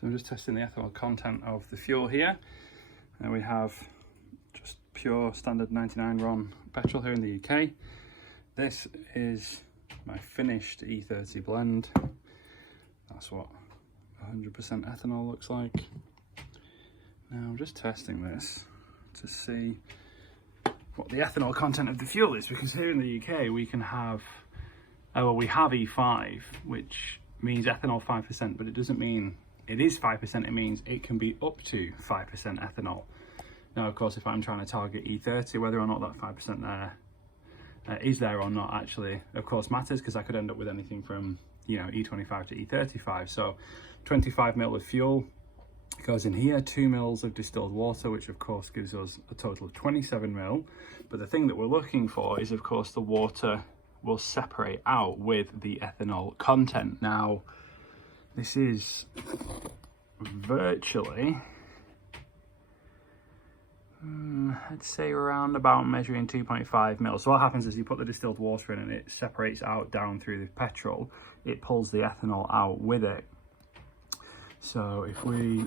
So I'm just testing the ethanol content of the fuel here. And we have just pure standard 99 RON petrol here in the UK. This is my finished E30 blend. That's what 100% ethanol looks like. Now I'm just testing this to see what the ethanol content of the fuel is, because here in the UK we can have, well, we have E5, which means ethanol 5%, but it doesn't mean it is 5%, it means it can be up to 5% ethanol. Now, of course, if I'm trying to target E30, whether or not that 5% there is there or not actually, of course, matters, because I could end up with anything from, you know, E25 to E35. So 25 ml of fuel goes in here, 2 ml of distilled water, which of course gives us a total of 27 ml. But the thing that we're looking for is, of course, the water will separate out with the ethanol content. Now, this is virtually, I'd say around about measuring 2.5 ml. So what happens is you put the distilled water in and it separates out down through the petrol. It pulls the ethanol out with it. So if we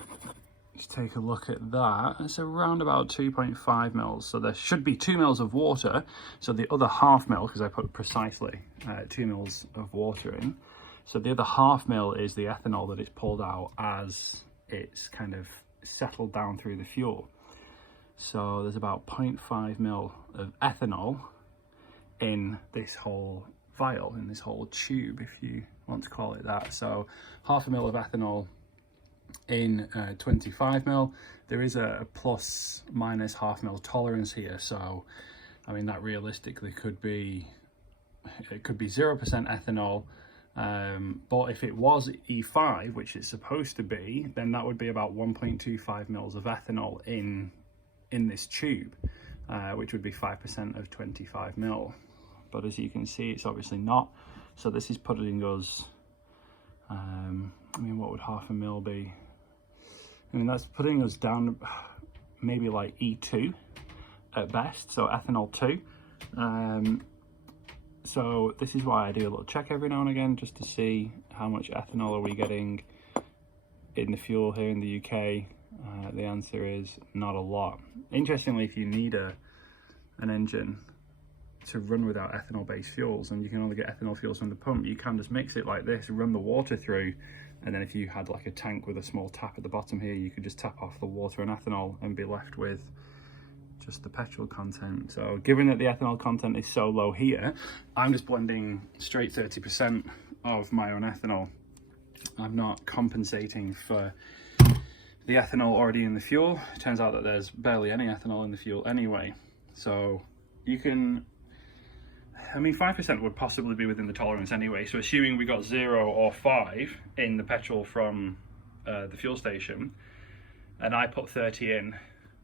just take a look at that, it's around about 2.5 ml. So there should be 2 ml of water. So the other half ml, because I put precisely 2 ml of water in. So the other half ml is the ethanol that is pulled out as it's kind of settled down through the fuel. So there's about 0.5 ml of ethanol in this whole vial, in this whole tube, if you want to call it that. So half a ml of ethanol in 25 ml. There is a plus minus half ml tolerance here, so I mean that realistically could be 0% ethanol, but if it was E5, which it's supposed to be, then that would be about 1.25 ml of ethanol in this tube, which would be 5% of 25 ml. But as you can see, it's obviously not. So this is putting us, I mean, what would half a mil be? I mean, that's putting us down maybe like E2 at best, so ethanol 2. So this is why I do a little check every now and again, just to see how much ethanol are we getting in the fuel here in the UK. The answer is not a lot. Interestingly, if you need an engine to run without ethanol-based fuels, and you can only get ethanol fuels from the pump, you can just mix it like this, run the water through, and then if you had like a tank with a small tap at the bottom here, you could just tap off the water and ethanol and be left with just the petrol content. So given that the ethanol content is so low here, I'm just blending straight 30% of my own ethanol. I'm not compensating for the ethanol already in the fuel. It turns out that there's barely any ethanol in the fuel anyway. So you can, I mean, 5% would possibly be within the tolerance anyway. So assuming we got 0 or 5 in the petrol from the fuel station, and I put 30 in,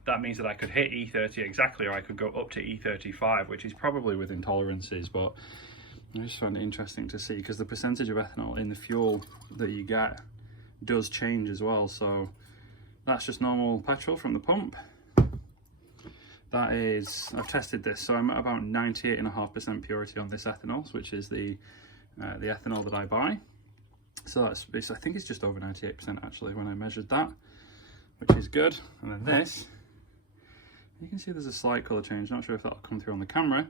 that means that I could hit E30 exactly, or I could go up to E35, which is probably within tolerances. But I just find it interesting to see, because the percentage of ethanol in the fuel that you get does change as well. So that's just normal petrol from the pump. That is, I've tested this, so I'm at about 98.5% purity on this ethanol, which is the ethanol that I buy. So I think it's just over 98% actually when I measured that, which is good. And then this, you can see there's a slight colour change. Not sure if that'll come through on the camera,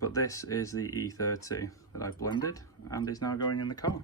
but this is the E30 that I've blended and is now going in the car.